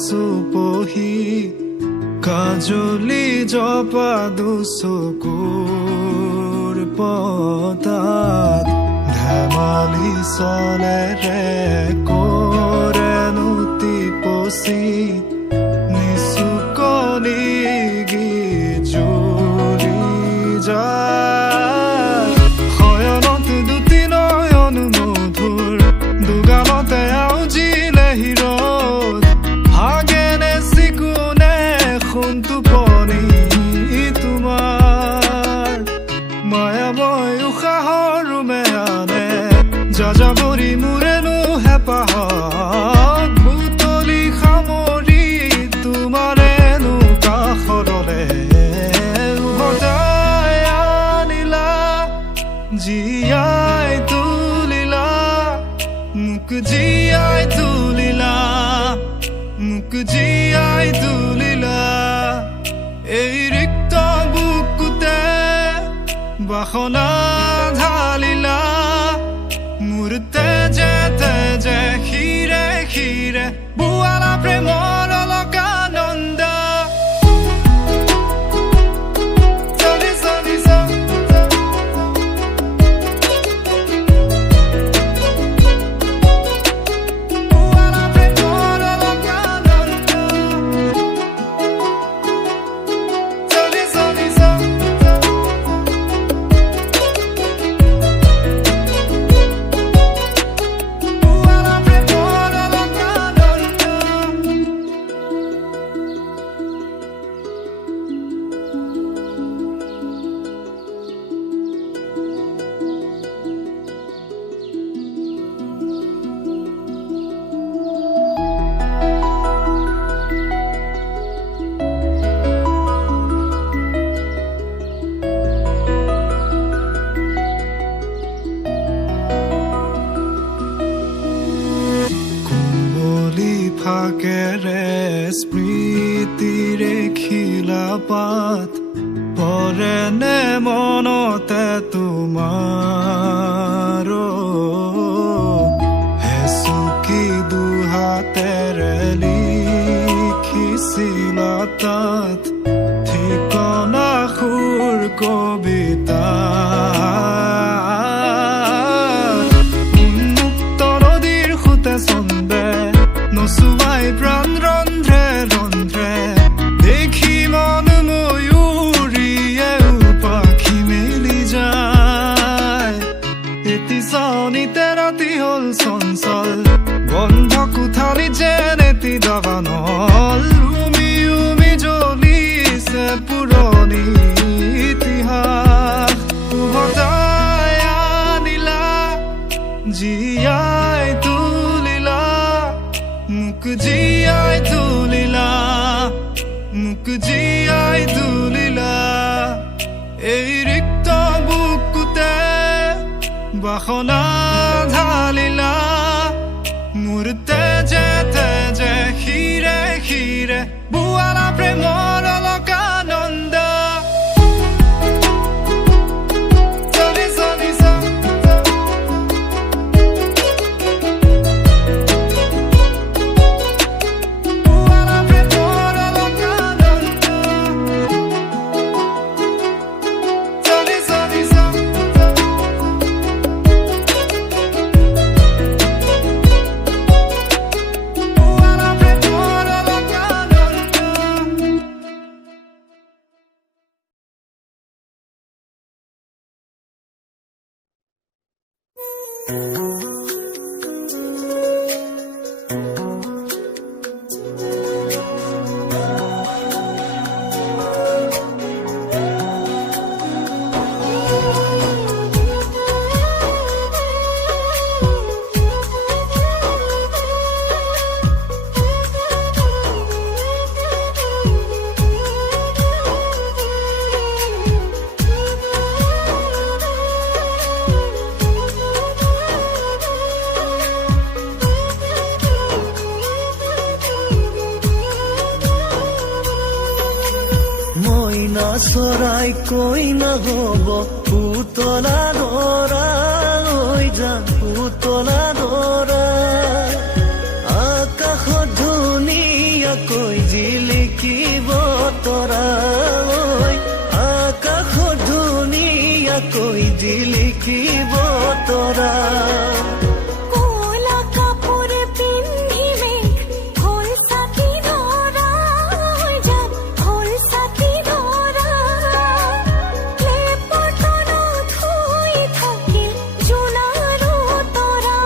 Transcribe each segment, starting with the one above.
চুপহি কাজলি জপা দুচকুৰ পতাত ধেমালি চলেৰে কৰেনো টিপচি নিচুকনি গিজুৰি যায় শয়নত দুটি নয়ন মধুৰ দুগালতে আউজিলে হিৰদ ভাগেনে চিকুনে সোণটো পনি তোমাৰ মায়াময় উশাহৰ মেয়ানে যাযাবৰী মোৰেনো হেঁপাহক বুটলি সামৰি তোমাৰেনো কাষৰলে উভতাই আনিলা জীয়াই তুলিলা মোক জীয়াই তুলিলা মোক জীয়াই তুলিলা এই ৰিক্ত বুকুতে বাসনা ঢালিলা মোৰ তেজে তেজে শিৰে শিৰে বোৱালা প্ৰেমৰ অলকানন্দ ফাকেৰে স্মৃতিৰে খিলা পাত পৰেনে মনতে তোমাৰ হেচুকি দুহাতেৰে লিখিছিলা তাত ঠিকনা সুৰ কবিতা উন্মুক্ত নদীৰ সুতে চন্দে নচুৱাই প্ৰাণ ৰন্ধ্ৰে ৰন্ধ্ৰে দেখি মন ময়ূৰীয়ে পাখি মেলি যায় এটি চাউনিতে ৰাতি হ'ল চঞ্চল বন্ধ কোঠালি যেন এটি দাবানল উমি উমি জ্বলিছে পুৰণি ইতিহাস উভতাই আনিলা জীয়াই তুলিলা মোক জীয়াই তুলিলা মোক জীয়াই তুলিলা এই ৰিক্ত বুকুতে বাসনা ঢালিলা মোৰ তেজে তেজে শিৰে শিৰে বোৱালা প্ৰেমৰ অলকানন্দ চৰাই কৈ নহ'ব পুতলা ধৰা হৈ যাম পুতলা ধৰা আকাশত ধুনীয়া জিলিকিব তৰা কোলা কাপোৰ পিন্ধি মেঘ হ'ল ছাতি ধৰা হৈ যাম হ'ল ছাতি ধৰা লেপটনত শুই থাকিল জোনাৰো তৰা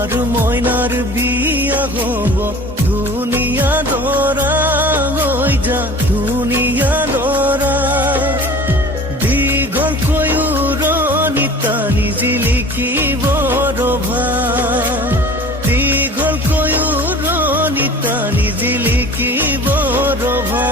আৰু মইনাৰ বিয়া হ'ব ধুনীয়া দৰা হৈ যা ধুনীয়া দৰা দীঘলকৈ উৰণি টানি জিলিকিব ৰভা দীঘলকৈ উৰণি টানি জিলিকিব ৰভা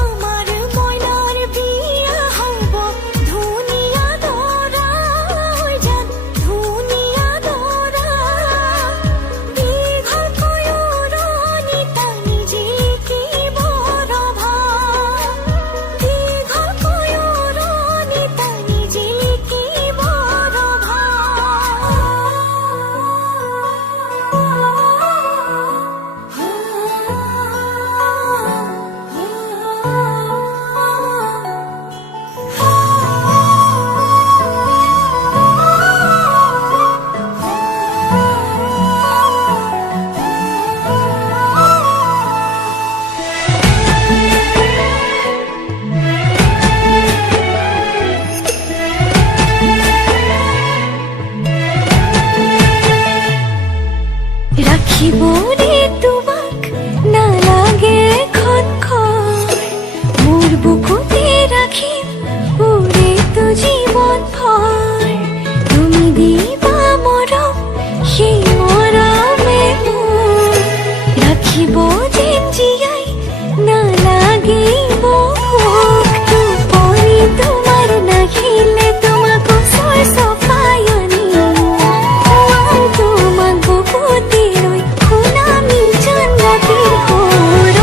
আমাৰ ময়নাৰ বিয়া হব ধুনিয়া দৰা হৈ যান ধুনিয়া দৰা দীঘল কয়ুৰণি টানি জিলিকিব ৰভা দিব ভোকটো পৰি তোমাৰ নাহিলে তোমাক ওচৰ চপাই আনিম তোমাক বুকুতে ৰৈ শুনামি জান ৰাতিৰ সুৰ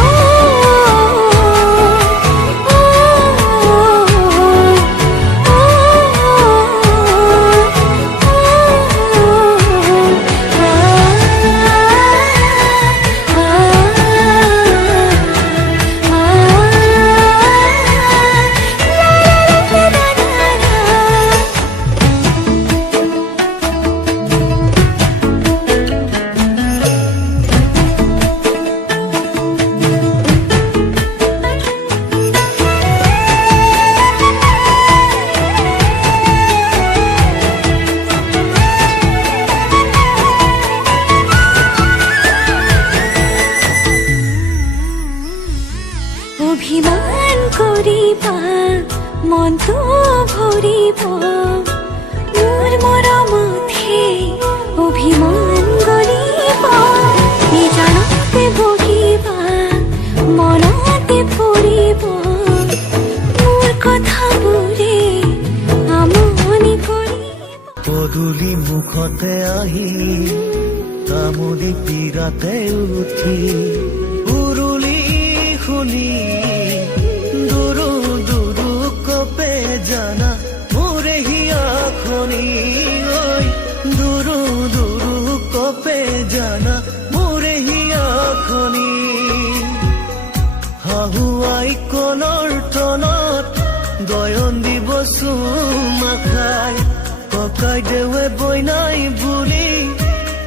অভিমান কৰিবা মনটো ভৰিব মোৰ মৰমতহে অভিমান কৰিব নিজানতে বহিবা মনতে পৰিব মোৰ কথাবোৰে আমনি কৰিব পদূলি মুখতে আহি তামুলি পীৰাতে উঠি উৰুলি শুনি দুৰু দুৰু কপে জানা মোৰে হিয়াখনি ঐ দুৰু দুৰু কপে জানা মোৰে হিয়াখনি হাহুৱাই কলৰ তনত দয়ন দিব চুমা খাই ককাই দেৱে বইনাই বুলি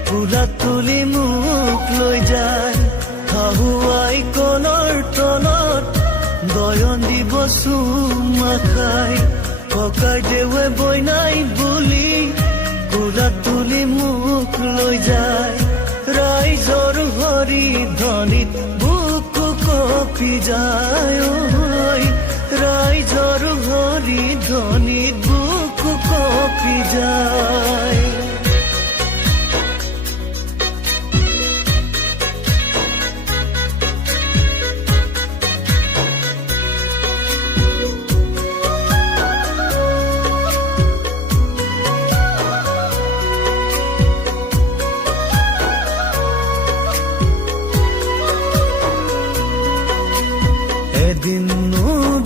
ফুলা তুলি মোক লৈ যায় হাহুৱাই কলৰ তলত দয়ন দিব চুমা খাই ককাই দেৱে বইনাই বুলি ফুলা তুলি মোক লৈ যায় ৰাইজৰ হৰি ধনিত বুকু কপি যায় ঐ ৰাইজৰ হৰি ধনিত বুকু কপি যায় এদিন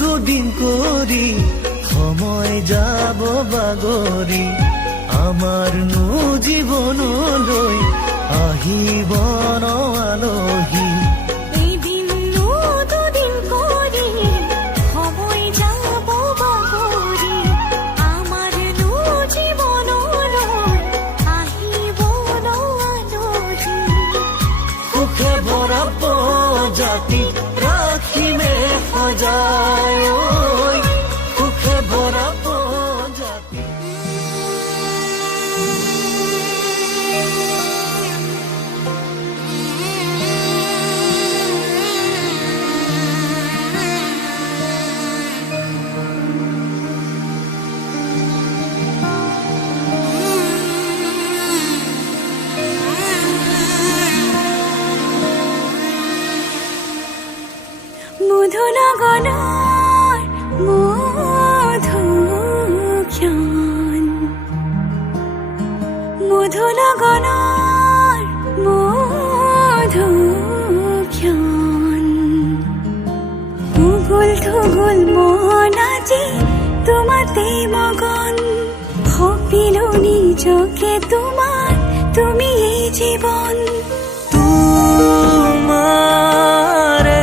দুদিন কৰি সময় যাব বাগৰি আমাৰ জীৱনলৈ আহিব ন আলহী এদিন দুদিন কৰি সময় যাব বাগৰি আমাৰ জীৱনলৈ আহিব ন আলহী সুখে ভৰা প্ৰজাতি ৰাখিমে সজায় ঐ সুখে ভৰা প্ৰজাতি মধু লগনৰ মধুক্ষণ মধু লগনৰ মধুক্ষণ উগুল থুগুল মন আজি তোমাতে মগন সপিলো নিজকে তোমাৰ তুমি এই জীৱন তোমাৰে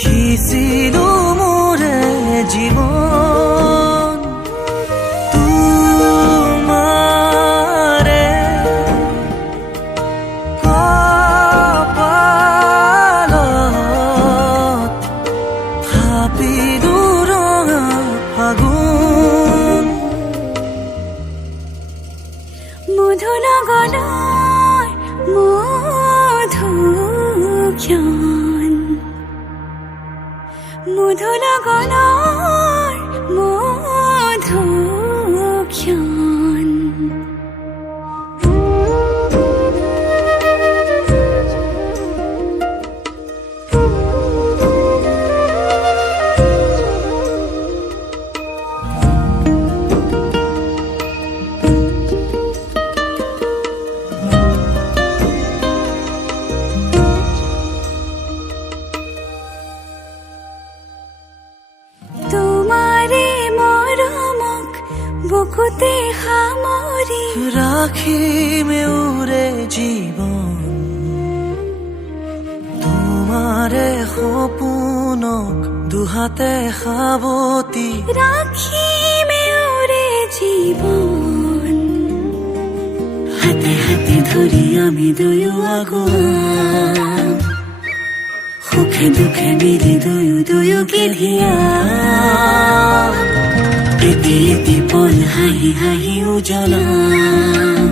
সিঁচিলো মোৰে জীৱন তোমাৰে কপালত ভাবিলো ৰঙা ফাগুন হাতে সাৱটি ৰাখিমে ওৰে জীবন হাতে হাতে ধৰি আমি দুয়ো আগুৱাম সুখে দুখে মিলি দুয়োকে ধিয়াম এটি এটি পল হাঁহি হাঁহি উজ্বলাম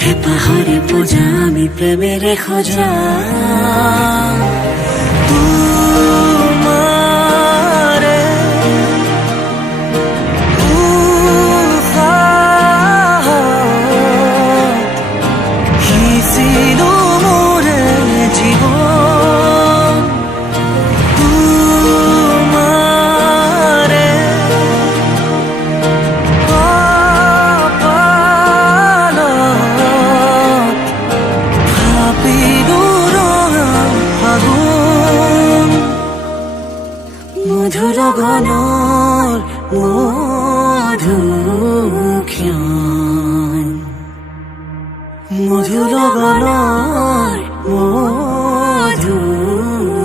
হেঁপাহৰে পূজা আমি প্ৰেমেৰে সজাম তোমাৰে উশাহত সিঁচিলো মোৰে জীৱন তোমাৰে কপালত থাপিলো ৰঙা ফাগুন মধুৰ গণৰ মধুক্ষণ মধুৰ গণৰ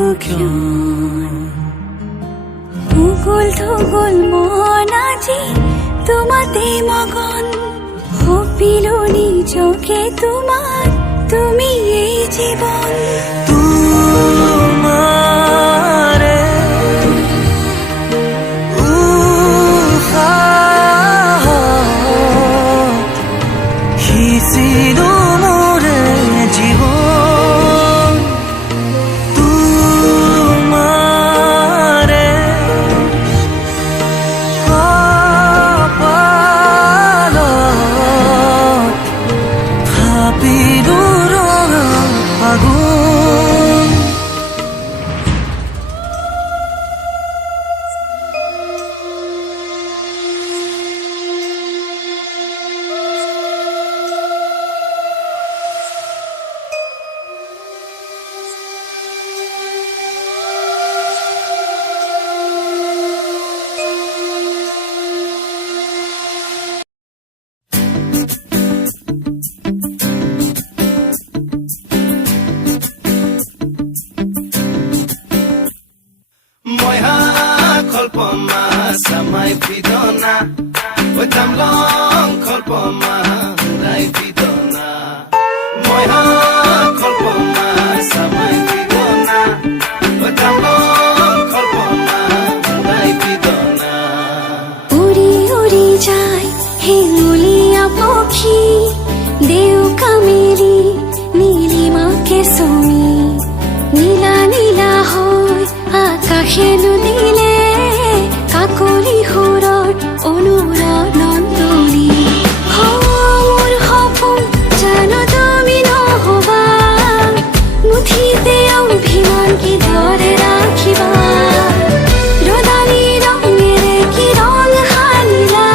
মধুক্ষণ উগুল থুগুল মন আজি তোমাতে মগন সপিলো নিজকে তোমাৰ তুমি এই জীবন তোমাৰে উশাহত সিঁচিলো মোৰে জীৱন তোমাৰে কপালত থাপিলো ৰঙা ফাগুন Moi ha kolpoma samai pidona Oi tam long kolpoma dai pidona Moi ha kolpoma samai pidona Oi tam long kolpoma dai pidona উড়ি উড়ি যায় হেঙুলিয়া পক্ষী দেউকা মেলি নীলিমাকে চুমি নীলা নীলা হয় আকাশে নদীলে কাকলি সুৰৰ অনুৰণনন্দনী মোৰ সপোন জানো তুমি নহবা মুঠিতে অভিমান কিদৰে ৰাখিবা ৰদালি ৰঙেৰে কি ৰং সানিলা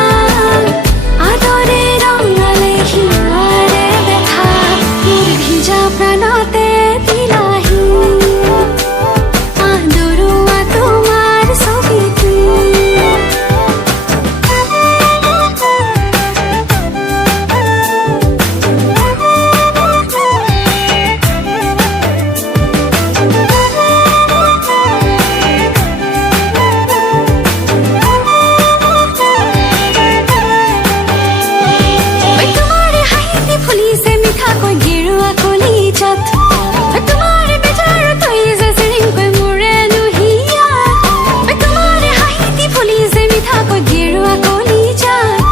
আদৰে ৰঙালে হিয়াৰে দেখা মোৰ ভিজা প্ৰাণতে দিলাহি আদৰুৱা তোমাৰ ছবিটো ঐ তোমাৰ হাঁহিতে ফুলিছে মিঠাকৈ গেৰুৱা কলিজাত ঐ তোমাৰ বেজাৰ তই যে চিৰিংকৈ মোৰে নুহিয়া ঐ তোমাৰ হাঁহিতে ফুলিছে মিঠাকৈ গেৰুৱা কলিজাত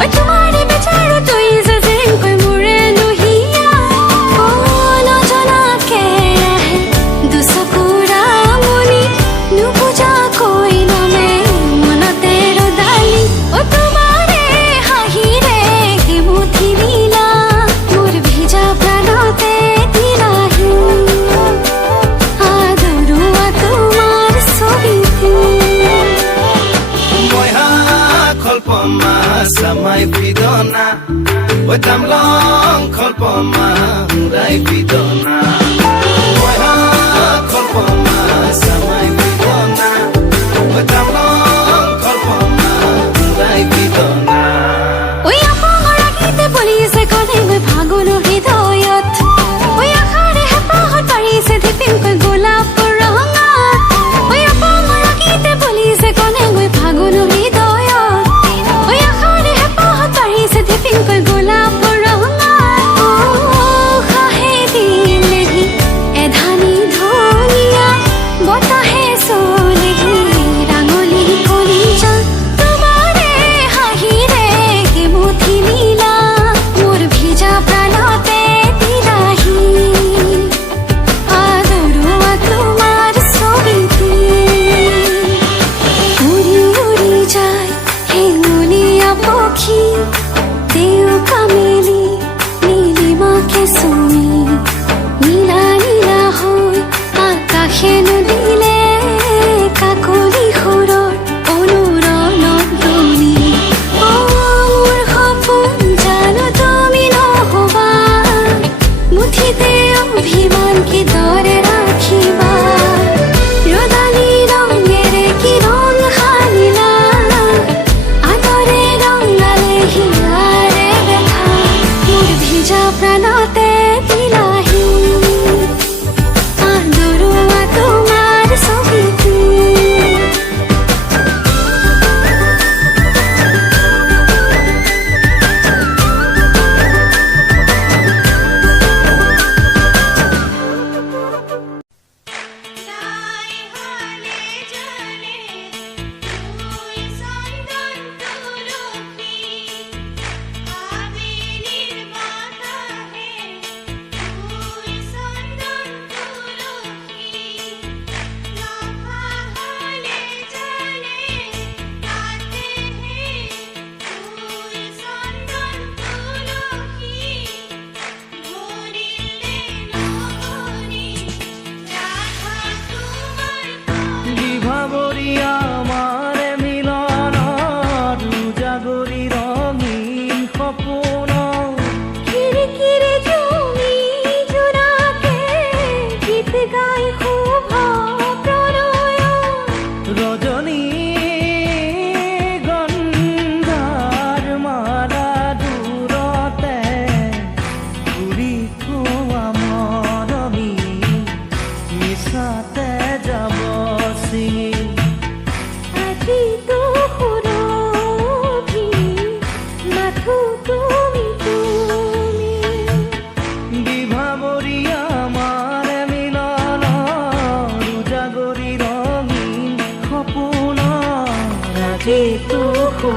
ঐ তোমাৰ বেজাৰ তই যে চিৰিংকৈ মোৰে নুহিয়া নজনাকে আহে দুচকুৰা মনি নুবুজাকৈ নমে মনতে ৰদালি ও তোমাৰে হাঁহিৰে মুঠি দিলা মোৰ ভিজা প্ৰাণতে দিলাহি আদৰুৱা তোমাৰ ছবিটো Moi ha kolpoma samai pidona Oi tam long kolpoma dai pidona Moi ha kolpoma samai pidona Oi tam long kolpoma dai pidona ঐ আপাঙৰ গীতে বলিছে কলে গৈ ফাগুন হৃদয়ত ঐ আশাৰে হেঁপাহত পাৰিছে ধিপিংকৈ গোলাপ ৰঙা ঐ আপাঙৰ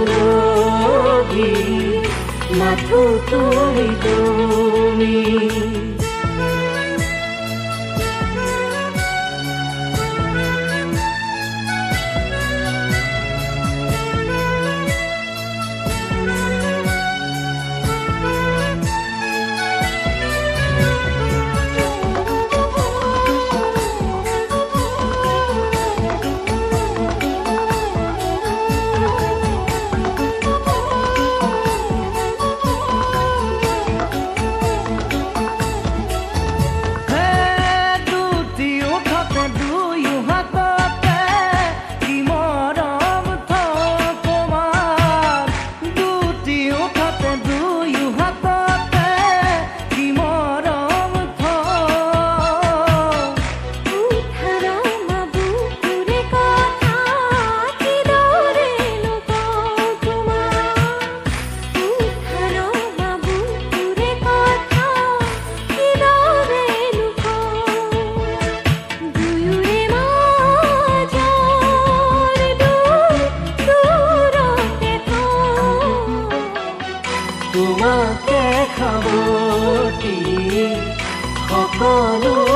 হালধি মাথো তুমি তোমাকে খাবতি সকলো